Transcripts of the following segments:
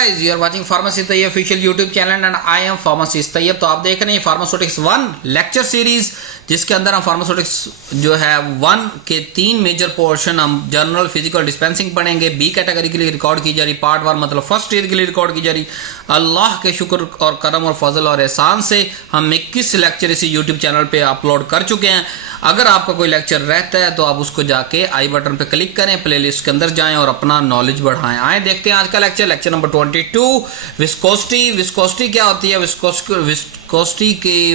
guys, you are watching Pharmacy Tayyib official YouTube channel and I am Pharmacist Tayyib। तो आप देख रहे हैं फार्मास्यूटिक्स 1 लेक्चर सीरीज, जिसके अंदर हम फार्मास्यूटिक्स जो है 1 के 3 मेजर पोर्शन हम जनरल फिजिकल डिस्पेंसिंग पढ़ेंगे। बी कैटेगरी के लिए रिकॉर्ड की जा रही पार्ट 1 मतलब फर्स्ट ईयर के लिए रिकॉर्ड की जा रही। अल्लाह के शुक्र और करम और फजल और एहसान से हम 21 लेक्चर इसी यूट्यूब चैनल पे अपलोड कर चुके हैं। अगर आपका कोई लेक्चर रहता है तो आप उसको जाके आई बटन पे क्लिक करें, प्लेलिस्ट के अंदर जाएं और अपना नॉलेज बढ़ाएं। आए देखते हैं आज का लेक्चर नंबर 22, विस्कोसिटी। विस्कोसिटी क्या होती है? विस्कोसिटी के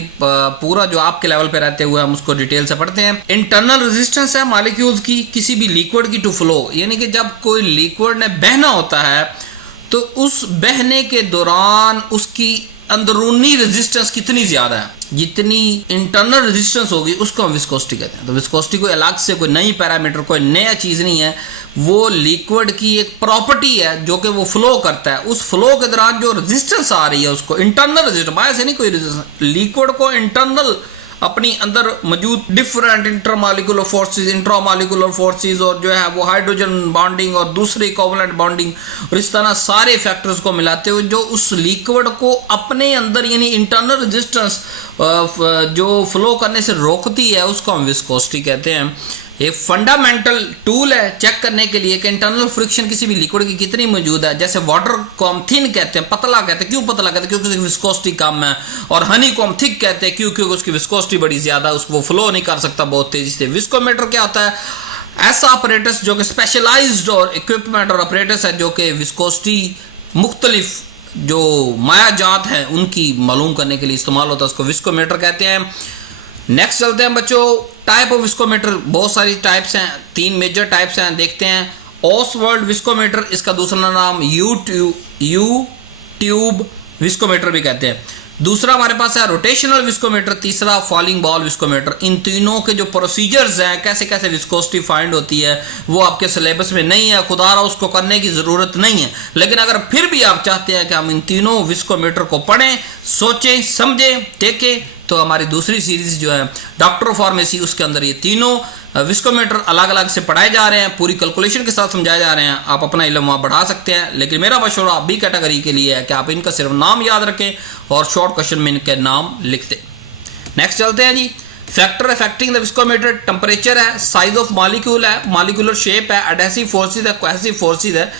पूरा जो आपके लेवल पे रहते हुए हम उसको डिटेल से पढ़ते हैं। इंटरनल रेजिस्टेंस है मॉलिक्यूल्स की किसी भी लिक्विड की टू फ्लो, यानी कि जब कोई लिक्विड ने बहना होता है तो उस बहने के दौरान उसकी अंदरूनी रेजिस्टेंस कितनी ज्यादा है, जितनी इंटरनल रेजिस्टेंस होगी उसको हम विस्कोसिटी कहते हैं। तो विस्कोसिटी कोई अलग से कोई नई पैरामीटर, कोई नया चीज नहीं है, वो लिक्विड की एक प्रॉपर्टी है जो कि वो फ्लो करता है। उस फ्लो के दौरान जो रेजिस्टेंस आ रही है उसको इंटरनल रेजिस्टेंस, बाहर से नहीं कोई रेजिस्टेंस, लिक्विड को इंटरनल अपनी अंदर मौजूद different intermolecular forces, intramolecular forces और जो है वो हाइड्रोजन बॉन्डिंग और दूसरी कोवलेंट बॉन्डिंग और इस तरह सारे फैक्टर्स को मिलाते हुए जो उस लिक्विड को अपने अंदर यानी इंटरनल रेजिस्टेंस जो फ्लो करने से रोकती है उसको हम विस्कोसिटी कहते हैं। एक फंडामेंटल टूल है चेक करने के लिए कि इंटरनल फ्रिक्शन किसी भी लिक्विड की कितनी मौजूद है। जैसे वाटर को हम थिन कहते हैं, पतला कहते हैं। क्यों पतला कहते हैं? क्योंकि उसकी विस्कोसिटी कम है। और हनी को हम थिक कहते हैं क्योंकि उसकी विस्कोसिटी बड़ी ज्यादा है, उसको फ्लो नहीं कर सकता बहुत तेजी से। विस्कोमीटर क्या होता है? ऐसा ऑपरेटस जो कि स्पेशलाइज्ड और इक्विपमेंट और ऑपरेटस है जो कि विस्कोसिटी मुख्तलिफ जो माया जात है उनकी मालूम करने के लिए इस्तेमाल होता है, उसको विस्कोमीटर कहते हैं। नेक्स्ट चलते हैं बच्चों, टाइप ऑफ विस्कोमीटर। बहुत सारी टाइप्स हैं, 3 मेजर टाइप्स हैं, देखते हैं। ऑसवर्ल्ड विस्कोमीटर, इसका दूसरा नाम यू ट्यूब विस्कोमीटर भी कहते हैं। दूसरा हमारे पास है रोटेशनल विस्कोमीटर, तीसरा फॉलिंग बॉल विस्कोमीटर। इन तीनों के जो प्रोसीजर्स हैं, कैसे कैसे विस्कोसिटी फाइंड होती है, वो आपके सिलेबस में नहीं है, खुदारा उसको करने की ज़रूरत नहीं है। लेकिन अगर फिर भी आप चाहते हैं कि हम इन तीनों विस्कोमीटर को पढ़ें, सोचें, समझें, देखें, तो हमारी दूसरी सीरीज जो है डॉक्टर ऑफ फार्मेसी, उसके अंदर ये तीनों विस्कोमीटर अलग अलग से पढ़ाए जा रहे हैं, पूरी कैलकुलेशन के साथ समझाए जा रहे हैं। आप अपना इल्म वहाँ बढ़ा सकते हैं, लेकिन मेरा मशवरा बी कैटेगरी के लिए है कि आप इनका सिर्फ नाम याद रखें और शॉर्ट क्वेश्चन में इनके नाम लिख दें। नेक्स्ट चलते हैं जी। Factor affecting the viscometer, temperature है, साइज ऑफ मॉलिक्यूल है, मॉलिक्यूलर शेप है, एडहेसिव फोर्सेज है, कोहेसिव फोर्सेज है।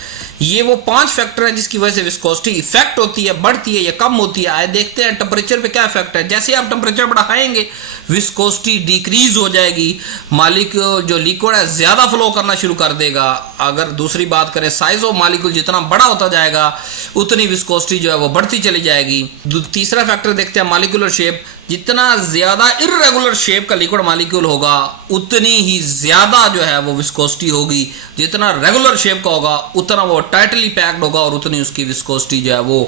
ये वो 5 फैक्टर हैं जिसकी वजह से विस्कोसिटी इफेक्ट होती है, बढ़ती है या कम होती है। आए देखते हैं टेम्परेचर पे क्या इफेक्ट है। जैसे आप टेम्परेचर बढ़ाएंगे विस्कोसिटी डिक्रीज हो जाएगी, मॉलिक्यूल जो लिक्विड है ज्यादा फ्लो करना शुरू कर देगा। अगर दूसरी बात करें, साइज ऑफ मॉलिक्यूल जितना बड़ा होता जाएगा उतनी विस्कोसिटी जो है वो बढ़ती चली जाएगी। तीसरा फैक्टर देखते हैं मॉलिक्यूलर शेप, जितना ज्यादा इर्रेगुलर शेप का लिक्विड मॉलिक्यूल होगा उतनी ही ज्यादा जो है वो विस्कोसिटी होगी, जितना रेगुलर शेप का होगा उतना वो टाइटली पैक्ड होगा और उतनी उसकी विस्कोसिटी जो है वो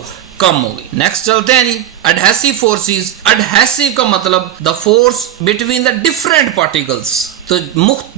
कम होगी। नेक्स्ट चलते हैं जी, एडहेसिव फोर्सेस। एडहेसिव का मतलब the force between the different particles. तो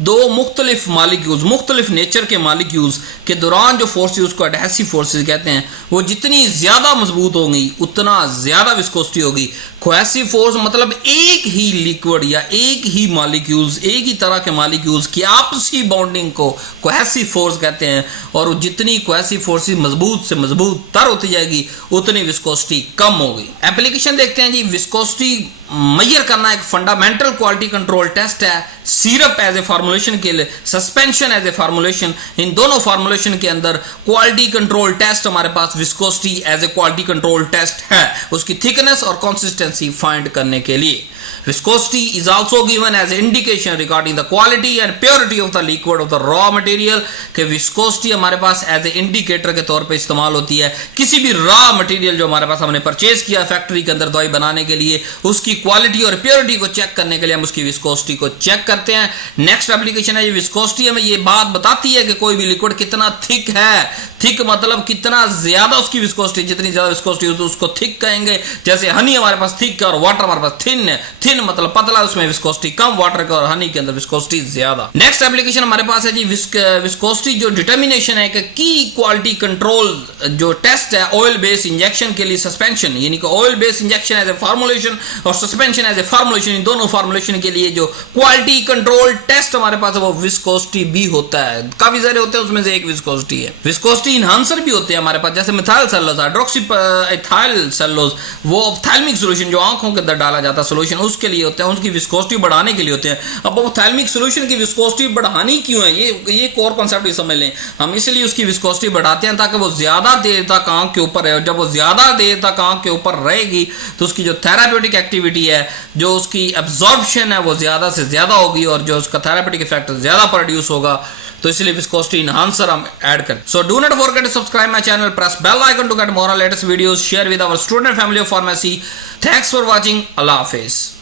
दो मुख्तलिफ मॉलिक्यूल्स, मुख्तलिफ नेचर के मॉलिक्यूल्स के दौरान जो फोर्सेस उसको एडहेसिव फोर्सेस कहते हैं। वो जितनी ज्यादा मजबूत होंगी उतना ज्यादा विस्कोसिटी होगी। कोहेसिव फोर्स मतलब एक ही लिक्विड या एक ही मॉलिक्यूल्स, एक ही तरह के मॉलिक्यूल्स की आपसी बॉन्डिंग को कोहेसिव फोर्स कहते हैं। और जितनी कोहेसिव फोर्सेस मजबूत से मजबूत तर होती जाएगी उतनी विस्कोसिटी कम होगी। एप्लीकेशन देखते हैं जी। विस्कोसिटी मेजर करना एक फंडामेंटल क्वालिटी कंट्रोल टेस्ट है। सिरप एज ए फार्मूलेशन के लिए, सस्पेंशन एज ए फार्मूलेशन, इन दोनों फार्मूलेशन के अंदर क्वालिटी कंट्रोल टेस्ट हमारे पास viscosity as a quality control test है, उसकी थिकनेस और कंसिस्टेंसी फाइंड करने के लिए। Viscosity is also given as an indication regarding the quality and purity of the liquid of the raw material। कि viscosity हमारे पास एज ए इंडिकेटर के तौर पे इस्तेमाल होती है। किसी भी रॉ मटेरियल जो हमारे पास हमने परचेज किया फैक्ट्री के अंदर दवाई बनाने के लिए, उसकी क्वालिटी और प्योरिटी को चेक करने के लिए हम उसकी विस्कोसिटी को चेक करते हैं। नेक्स्ट एप्लीकेशन है ये विस्कोसिटी हमें ये बात बताती है कि कोई भी लिक्विड कितना थिक है। थिक मतलब कितना ज्यादा उसकी विस्कोसिटी, जितनी ज्यादा विस्कोसिटी हो तो उसको थिक कहेंगे। जैसे हनी हमारे पास थिक है और वाटर हमारे पास थिन है। थिन मतलब पतला, उसमें विस्कोसिटी कम, वाटर का और हनी के अंदर विस्कोसिटी ज्यादा। नेक्स्ट एप्लीकेशन हमारे पास है जी विस्कोसिटी जो डिटर्मिनेशन है कि की क्वालिटी कंट्रोल जो टेस्ट है ऑयल बेस इंजेक्शन के लिए सस्पेंशन, यानी कि oil base injection as a formulation और सस्पेंशन एज ए फार्मूलेशन, इन दोनों फार्मूलेशन के लिए जो क्वालिटी कंट्रोल टेस्ट हमारे पास है वो विस्कोसिटी भी होता है, काफी सारे होते हैं, उसमें से एक विस्कोसिटी है। विस्कोसिटी इनहांसर भी होते हैं हमारे पास, जैसे methyl cellulose, hydroxy ethyl cellulose, वो ऑप्थेल्मिक सॉल्यूशन जो आंखों के अंदर डाला जाता है सॉल्यूशन, उसके लिए होते हैं, उसकी विस्कोसिटी बढ़ाने के लिए होते हैं। अब ऑप्थेल्मिक सॉल्यूशन की विस्कोसिटी बढ़ानी क्यों है, ये कोर कॉन्सेप्ट ही समझ लें। हम इसलिए उसकी विस्कोसिटी बढ़ाते हैं ताकि वो ज्यादा देर तक आंख के ऊपर रहे, और जब वो ज्यादा देर तक आंख के ऊपर रहेगी तो उसकी जो थेराप्यूटिक एक्टिविटी है, जो उसकी एब्जॉर्प्शन है, वो ज्यादा से ज्यादा होगी, और जो उसका थेराप्यूटिक इफेक्ट ज्यादा प्रोड्यूस होगा। तो इसलिए विस्कोसिटी इनहांसर हम ऐड करें। So do not forget to subscribe my channel, press bell icon to get more latest videos, share with our student family of pharmacy. Thanks for watching. Allah Hafiz.